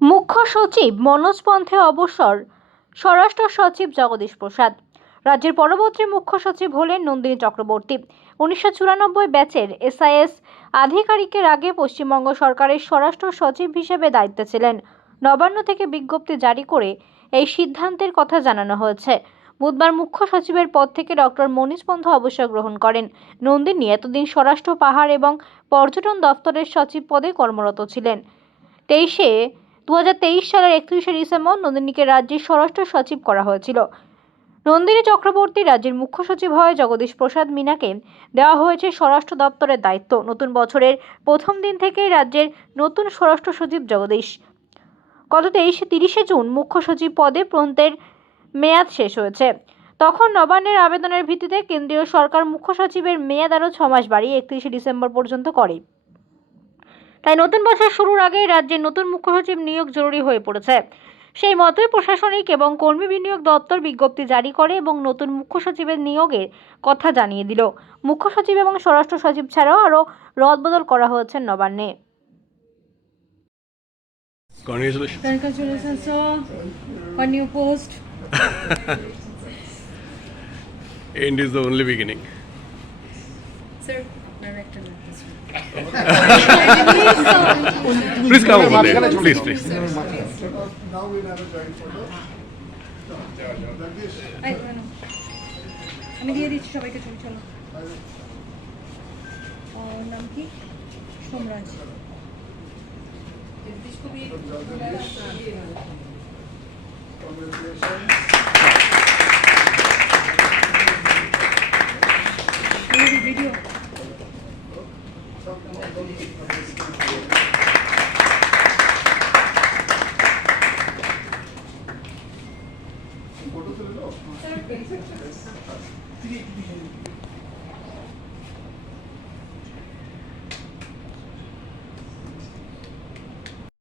মুখ্য সচিব মনোজ পন্থে অবসর। স্বরাষ্ট্র সচিব জগদীশ প্রসাদ। রাজ্যের পরবর্তী মুখ্য সচিব হলেন নন্দিনী চক্রবর্তী। উনিশশো চুরানব্বই ব্যাচের এসআইএস আধিকারিকের আগে পশ্চিমবঙ্গ সরকারের স্বরাষ্ট্র সচিব হিসেবে দায়িত্বে ছিলেন। নবান্ন থেকে বিজ্ঞপ্তি জারি করে এই সিদ্ধান্তের কথা জানানো হয়েছে। বুধবার মুখ্য সচিবের পদ থেকে ডক্টর মনীষ পন্থ অবসর গ্রহণ করেন। নন্দিনী এতদিন স্বরাষ্ট্র পাহাড় এবং পর্যটন দফতরের সচিব পদে কর্মরত ছিলেন। তেইশে দু হাজার তেইশ সালের একত্রিশে ডিসেম্বর নন্দিনীকে রাজ্যের স্বরাষ্ট্র সচিব করা হয়েছিল। নন্দিনী চক্রবর্তী রাজ্যের মুখ্য সচিব হয় জগদীশ প্রসাদ মিনাকে দেওয়া হয়েছে স্বরাষ্ট্র দপ্তরের দায়িত্ব। নতুন বছরের প্রথম দিন থেকেই রাজ্যের নতুন স্বরাষ্ট্র সচিব জগদীশ। গত তেইশে, তিরিশে জুন মুখ্য সচিব পদে প্রন্তের মেয়াদ শেষ হয়েছে। তখন নবান্নের আবেদনের ভিত্তিতে কেন্দ্রীয় সরকার মুখ্য সচিবের মেয়াদ আরও ছ মাস বাড়িয়ে একত্রিশে ডিসেম্বর পর্যন্ত করে। তাই নতুন বছর শুরুর আগে রাজ্যের নতুন মুখ্য সচিব নিয়োগ জরুরি হয়ে পড়েছে সেই মতোই প্রশাসনিক এবং কর্মী বিনিয়োগ দপ্তর বিজ্ঞপ্তি জারি করে এবং নতুন মুখ্য সচিবের নিয়োগের কথা জানিয়ে দিল মুখ্য সচিব এবং স্বরাষ্ট্র সচিব ছাড়াও আরও রদবদল করা হয়েছে নবান্নে Congratulations. Congratulations, sir, on new post. End is the only beginning. Sir, director. Please come over there. Please, please. আমি দিয়ে দিচ্ছি সবাইকে ছবি চলো ওর নাম কি সোমরাজ ಫೋಟೋ